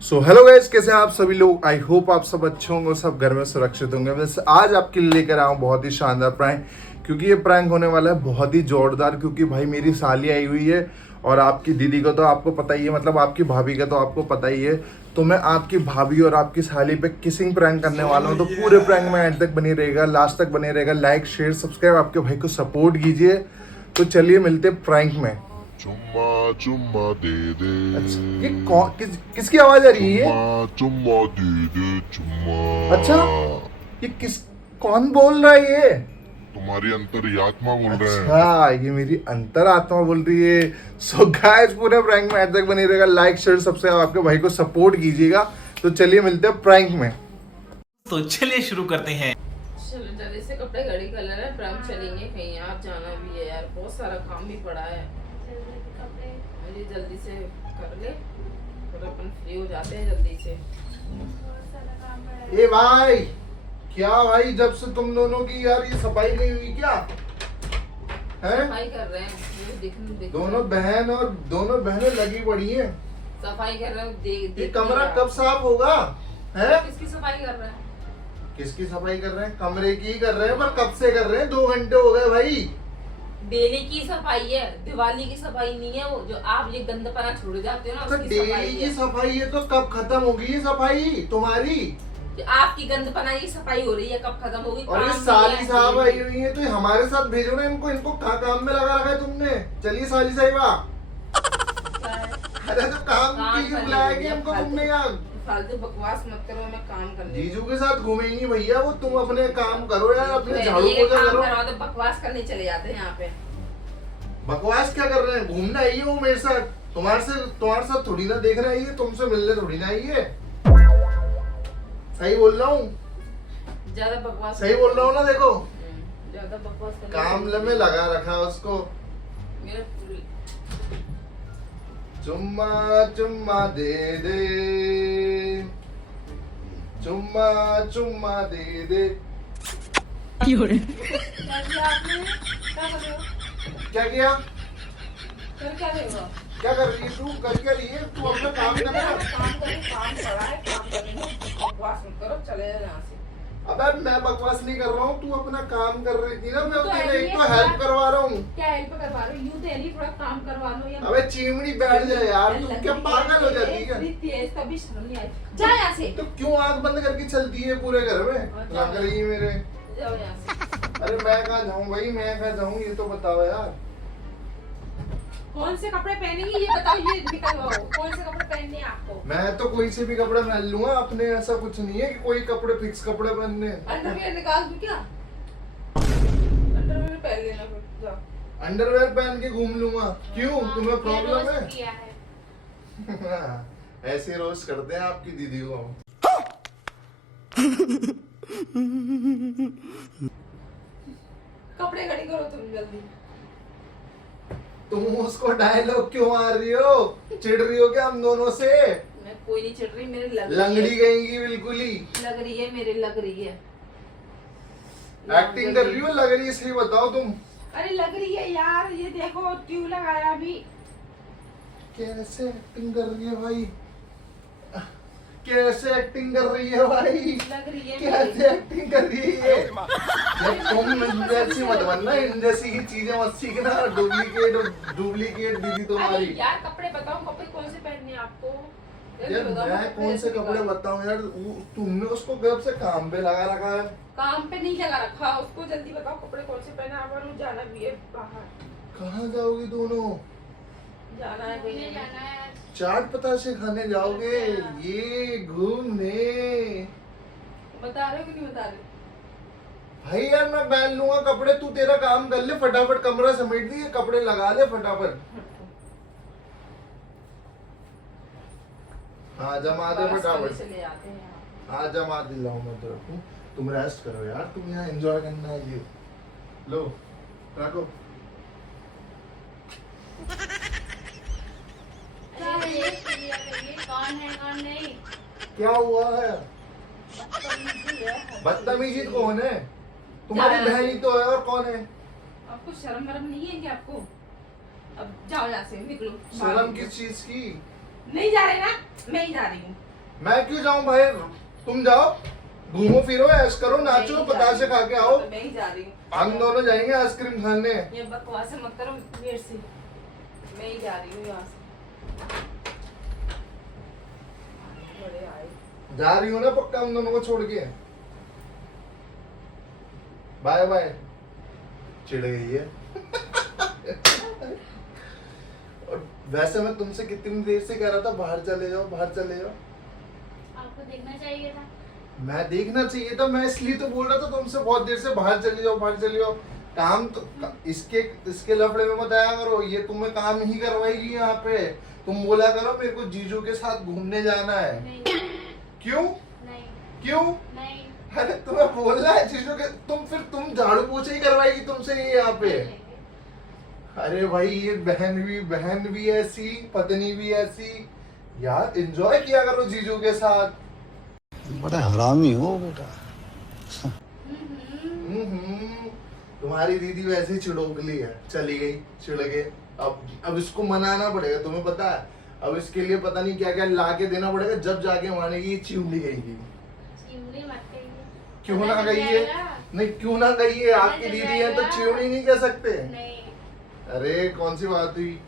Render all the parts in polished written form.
So hello guys, कैसे हैं आप सभी लोग। आई होप आप सब अच्छे होंगे और सब घर में सुरक्षित होंगे। वैसे आज आपके लिए लेकर आया हूँ बहुत ही शानदार प्रैंक, क्योंकि ये प्रैंक होने वाला है बहुत ही जोरदार। क्योंकि भाई मेरी साली आई हुई है और आपकी दीदी को तो आपको पता ही है, मतलब आपकी भाभी का तो आपको पता ही है। तो मैं आपकी भाभी और आपकी साली पे किसिंग प्रैंक करने वाला हूँ। तो पूरे प्रैंक में एंड तक बनी रहेगा, लास्ट तक बने रहेगा। लाइक शेयर सब्सक्राइब, आपके भाई को सपोर्ट कीजिए। तो चलिए मिलते प्रैंक में। चुम्मा चुम्मा दे दे। अच्छा, ये कौन किसकी आवाज आ रही है? चुम्मा चुम्मा दे दे चुम्मा। अच्छा, ये कौन बोल रहा है ये? तुम्हारी अंतर्यात्मा बोल रहे हैं। अच्छा, ये मेरी अंतरात्मा बोल रही है। सो गाइस, पूरे प्रैंक में एंड तक बनी रहेगा। लाइक शेयर सब्सक्राइब, आपके भाई को सपोर्ट कीजिएगा। तो चलिए मिलते हैं प्रैंक में। तो चलिए शुरू करते हैं। चलो जल्दी से कपड़े घड़ी कलर है, प्रैंक चलेंगे कहीं यार, जाना भी है यार, बहुत सारा काम भी पड़ा है। मुझे जल्दी से कर ले और अपन फ्री हो जाते हैं जल्दी से। ए भाई, क्या भाई, जब से तुम दोनों की यार ये सफाई नहीं हुई क्या है? सफाई कर रहे हैं, ये दिख दोनों बहन और दोनों बहनें लगी पड़ी हैं। सफाई कर रहे हैं, ये कमरा कब साफ होगा है? किसकी सफाई कर रहे हैं? किसकी सफाई कर रहे हैं? कमरे की ही कर रहे हैं, पर कब से कर रहे हैं? 2 घंटे हो गए भाई। डेली की सफाई है, दिवाली की सफाई नहीं है। वो जो आप ये गंदपना छोड़ जाते हो ना, तो उसकी डेली सफाई की है। सफाई है तो कब खत्म होगी ये सफाई तुम्हारी? जो आपकी गंदपना की सफाई हो रही है, कब खत्म होगी? और ये काम साली नहीं है, साहब आई हुई है तो ये हमारे साथ भेजो ना इनको। इनको कहाँ काम में लगा रखा है तुमने? चलिए साली साहिबा। अरे तो काम के लिए बुलाया गया हमको तुमने यार। फालतू बकवास मत करो, मैं काम करने जीजू के साथ घूमेंगी भैया वो। तुम अपने काम करो यार, अपने झाड़ू ये पोछा काम करो। करवा दो, बकवास करने चले जाते हैं यहाँ पे। बकवास क्या कर रहे हैं? घूमने आई है वो मेरे साथ। तुम्हारे साथ थोड़ी ना देखने आई है, तुमसे मिलने थोड़ी ना आई है। सही बोल रहा हूँ? ज्यादा बकवास सही बोल रहा हूँ ना? देखो ज्यादा बकवास करने काम में लगा रखा है उसको। मेरा पूरी चुम्मा चुम्मा दे दे, चुम्मा चुम्मा दे दे। क्या किया आपने? क्या कर रहे हो? क्या किया? कर क्या रहे हो? क्या कर रही है तू? कर क्या रही है तू? अपना काम कर रहा है। काम करो, काम पड़ा है, काम करेंगे। बकवास मत करो, चले जाओ यहाँ से। अबे मैं बकवास नहीं कर रहा हूँ, तू अपना काम कर रही थी ना। मैं तो तेरे एक तो ऐसे हेल्प करवा रहा हूँ। क्या हेल्प करवा रहे हो? यूं तेली थोड़ा काम करवा लो या अबे चिमड़ी बैठ जाए यार, तू क्या पागल हो जाती है? इतनी तेज कभी शर्म नहीं आई। जा यहाँ से, तो क्यों आंख बंद करके चलती है पूरे घर में? लग रही है मेरे। जाओ यहाँ से। अरे मैं कहाँ जाऊँ भाई, मैं कहाँ जाऊँ ये तो बताओ यार। कौन से कपड़े पहनेंगी ये बताओ, ये निकलवाओ। कौन से कपड़े पहनने हैं आपको? मैं तो कोई से भी कपड़े पहन लूंगा अपने। ऐसा कुछ नहीं है कि कोई कपड़े फिक्स कपड़े पहनने। अंडरवियर निकाल दूं क्या? अंडरवियर पहन लेना फिर, जाओ। अंडरवेयर पहन के घूम लूंगा। क्यों, तुम्हें प्रॉब्लम है? किया है। ऐसे रोज करते हैं आपकी दीदी को। कपड़े खड़ी करो तुम जल्दी। तुम उसको डायलॉग क्यों मार रही हो? चिढ़ रही हो क्या हम दोनों से? मैं कोई नहीं चिढ़ रही, मेरे लग रही लंगड़ी है। गएंगी बिल्कुल ही। लग रही है, मेरे लग रही है। एक्टिंग कर रही हो? लग रही है? सही बताओ तुम। अरे लग रही है यार, ये देखो ट्यूब लगाया अभी। कैसे एक्टिंग कर रही है भाई? कैसे एक्टिंग कर रही है भाई? लग रही है कैसे एक्टिंग कर रही है ये? तुम इन जैसी मत बनना, इन जैसी की चीजें मत सीखना। डुप्लीकेट दीदी अरे तुम्हारी। यार कपड़े बताओ, कपड़े कौन से पहनने हैं आपको? यार बताओ, मैं कौन से कपड़े बताऊं यार? तुमने उसको कब से काम पे लगा रखा है? काम पे नहीं लगा रखा उसको। जल्दी बताओ कपड़े कौन से पहने हैं? और जाना भी है बाहर। कहाँ जाओगी दोनों? जाना है कहीं, जाना है। चाट पताशे खाने जाओगे? ये घूमने? बता रहे हो कि नहीं बता रहे? भाई यार मैं पहन लूंगा कपड़े, तू तेरा काम कर ले फटाफट। कमरा समेट दिए, कपड़े लगा ले फटाफट। हाँ जमा दे फटाफट। चले आते हैं यहाँ। हाँ जमा दिलाऊं मैं तेरे को। तुम रेस्ट करो यार, तुम यहाँ एंजॉय करना है। ये लो रखो। कौन है कौन नहीं? क्या हुआ है? बदतमीजी कौन है? तुम्हारी बहन ही तो है, और कौन है? आपको शर्म वरम नहीं है क्या? आपको अब जाओ यहाँ से, निकलो। शर्म किस चीज की? नहीं जा रहे ना, मैं ही जा रही हूँ। मैं क्यों जाऊं भाई? तुम जाओ, घूमो फिरो, ऐश करो, नाचो, पतासे खा के आओ। मैं ही जा रही हूँ। हम दोनों जाएंगे आइसक्रीम खाने। ये बकवास मत करो मेरे से, मैं ही जा रही हूँ यहाँ से। बड़े आए। जा रही हो ना पक्का हम दोनों को छोड़ के? Bye bye. चिढ़ गई है। और वैसे मैं तुमसे कितनी देर से कह रहा था बाहर चले जाओ, बाहर चले जाओ। आपको देखना चाहिए था। मैं देखना चाहिए था, मैं इसलिए तो बोल रहा था तुमसे बहुत देर से बाहर चले जाओ, बाहर चले जाओ। काम तो इसके लफड़े में मत आया करो, ये तुम्हें काम ही करवाएगी यहाँ पे। तुम बोला करो मेरे को जीजू के साथ घूमने जाना है। नहीं क्यों? नहीं क्यों? नहीं अरे तुम्हें बोलना है जीजू के, तुम झाड़ू पोछे ही करवाएगी तुमसे ये यहाँ पे। अरे भाई ये बहन भी ऐसी, पत्नी भी ऐसी। यार एंजॉय किया करो जीजू के साथ। बड़ा हरामी हो बेटा। तुम्हारी दीदी वैसे ही चिड़ोकली है, चली गई, चिढ़ गए। अब इसको मनाना पड़ेगा, तुम्हें पता है। अब इसके लिए पता नहीं क्या क्या ला के देना पड़ेगा, जब जाके मानेगी ये चिमली गई। चिमनी मत कहिए। क्यों ना पता गई चल है? जाएगा। नहीं क्यों ना गई है? पता आपकी चल दीदी है तो जाएगा। चिमनी नहीं कह सकते। नहीं अरे कौन सी बात हुई?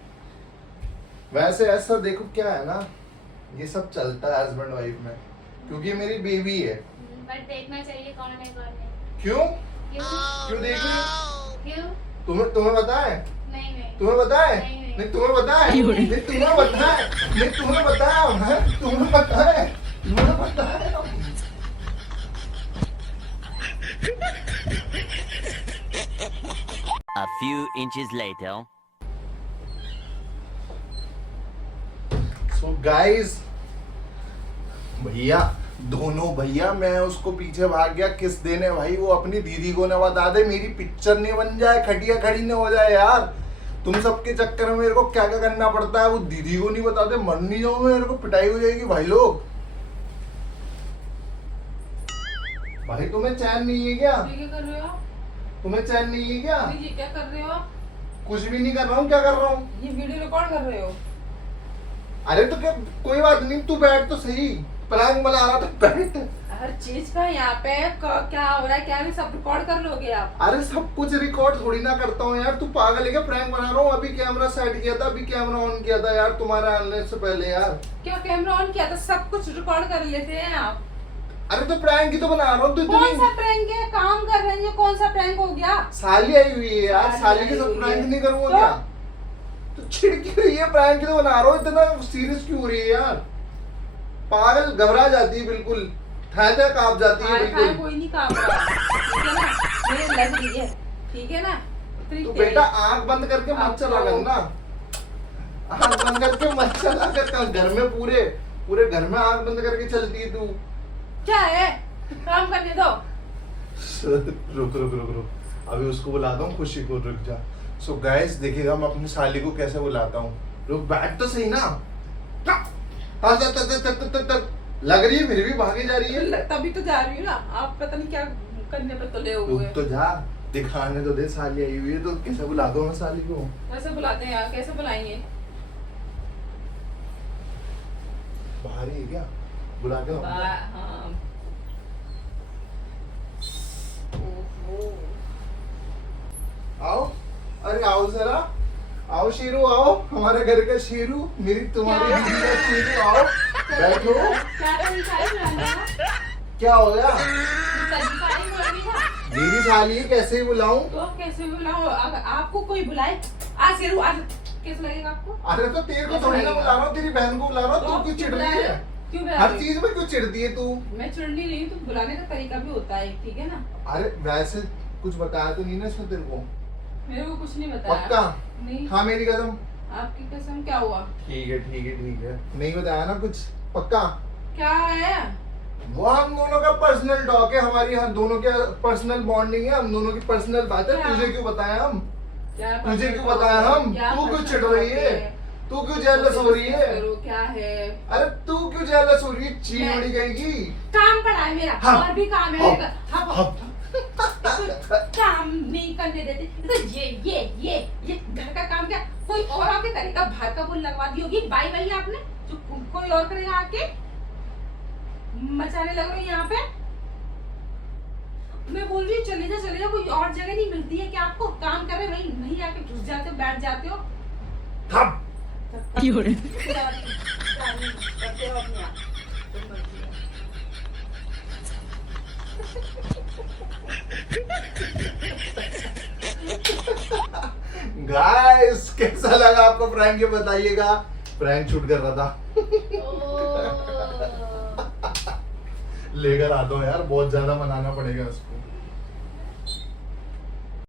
वैसे ऐसा देखो क्या है ना, ये सब चलता है हस्बैंड वाइफ में, क्योंकि मेरी बेबी है। बट देखना चाहिए कौन है कौन नहीं। क्यों? क्यों? क्यों देख रही हो? क्यों? तुम्हें पता है? नहीं नहीं तुम्हें पता है? नहीं। नहीं तुम्हें पता है? नहीं तुम्हें पता है? नहीं तुम्हें पता है? तुम्हें पता है? तुम्हें पता है? A few inches later. So guys, भैया दोनों भैया, मैं उसको पीछे भाग गया किस देने। भाई वो अपनी दीदी को न बता दे, मेरी पिक्चर नहीं बन जाए, खटिया खड़ी नहीं हो जाए। यार तुम सबके चक्कर में मेरे को क्या क्या करना पड़ता है। वो दीदी को नहीं बता दे, मर नहीं जाऊं मेरे को पिटाई हो जाएगी। भाई लोग, भाई तुम्हें चैन नहीं है क्या? ये क्या कर रहे हो? तुम्हें चैन नहीं है क्या? ये क्या कर रहे हो? कुछ भी नहीं कर रहा हूँ। क्या कर रहा हूँ? ये वीडियो रिकॉर्ड कर रहे हो? अरे तो क्या, कोई बात नहीं, तू बैठ तो सही। प्रैंक बना रहा था, बैठ। हर चीज का यहाँ पे क्या हो रहा है क्या नहीं, सब रिकॉर्ड कर लोगे आप। अरे सब कुछ रिकॉर्ड थोड़ी ना करता हूँ यार, तू पागल है क्या? प्रैंक बना रहा हूँ। अभी कैमरा सेट किया था, अभी कैमरा ऑन किया था यार, तुम्हारे आने से पहले यार। क्या कैमरा ऑन किया था? सब कुछ रिकॉर्ड कर लेते हैं आप। अरे तो प्रैंक ही तो बना रहा हूँ। तू कौन इतनी सा प्रैंक है? काम कर रहे हैं, ये कौन सा प्रैंक हो गया? साली आई हुई है यार, साली के साथ प्रैंक नहीं करूँगा क्या? तो छिड़ क्यों रही है? प्रैंक ही तो बना रहा हूँ। इतना सीरियस क्यों हो रही है यार? पागल, घबरा जाती है बिल्कुल, ठाया कांप जाती है बिल्कुल। कोई नहीं कांप रहा, ठीक है ना? मेरे लग रही है, ठीक है ना? तो बेटा आंख बंद करके मत चला करना, आंख बंद करके मत चला कर। घर में पूरे घर में आंख बंद करके चलती है तू। क्या है? काम करने दो। रुक, अभी उसको बुलाता हूँ, खुशी को। रुक जा। सो गाइस देखिएगा मैं अपनी साली को कैसे बुलाता हूँ। रुक, बैठ तो सही ना। लग रही है फिर भी भागे जा रही है। तभी तो जा रही हूँ ना, आप पता नहीं क्या करने पे तुले हुए। रुक तो जा, दिखाने तो दे। साली आई हुई है तो कैसे बुला दूँ मैं साली को? कैसे बुलाते हैं यार? कैसे बुलाएंगे? बाहर ही है क्या? बुला के लाऊं? हाँ। ओहो। आओ, अरे आओ जरा, आओ शेरू, आओ हमारे घर का शेरू, मेरी तुम्हारी दीदी का शेरू। आओ बैठो। क्या हो गया? मेरी साली है, कैसे ही बुलाऊं? तो कैसे बुलाओ? आपको कोई बुलाए? आ शेरू आ, कैसे लगेगा आपको? अरे तो तेरे को थोड़ी ना बुला रहा हूँ, तेरी बहन को बुला रहा हूँ। तू क्यों चिढ़ रही है? क्यों बुला हर रही हो? चीज में क्यों चिढ़ती है तू? मैं चिढ़नी नहीं, तो बुलाने का तरीका भी होता है, ठीक है ना? अरे वैसे कुछ बताया तो नहीं ना इसने तेरे को? मेरे को कुछ नहीं बताया। पक्का? नहीं। हाँ मेरी कसम। आपकी कसम? क्या हुआ? ठीक है, नहीं बताया ना कुछ? पक्का? क्या है? वो हम दोनों का पर्सनल टॉक है, हमारी हम दोनों के पर्सनल बॉन्डिंग है, हम दोनों की पर्सनल बात है। क्या? तुझे क्यों बताया हम? क्या तुझे क्यों बताया हम? क्या तू क्यों पर्सनल चिढ़ रही है? बात तू क्यों जेलस हो रही है? करो, क्या है? अरे तू क्यों जेलस हो रही है? चीमड़ी कहेगी। काम पड़ा है मेरा, हाँ। और भी काम है। हाँ। हाँ। काम नहीं करने देते तो ये घर का काम क्या कोई घरे का बाहर का बोल लगवा दी होगी। बाई भाई आपने जो कोई और करेगा आके मचाने लग रहे हो यहाँ पे। मैं बोल रही हूँ चले जा, कोई और जगह नहीं मिलती है क्या आपको? काम कर रहे वहीं आके घुस जाते हो, बैठ जाते हो। थम। करते हो अपने आप। तुम मर्जी है। गाइस कैसा लगा आपको प्रैंक, ये बताइएगा। प्रैंक शूट कर रहा था। लेकर आ दो यार, बहुत ज्यादा मनाना पड़ेगा उसको।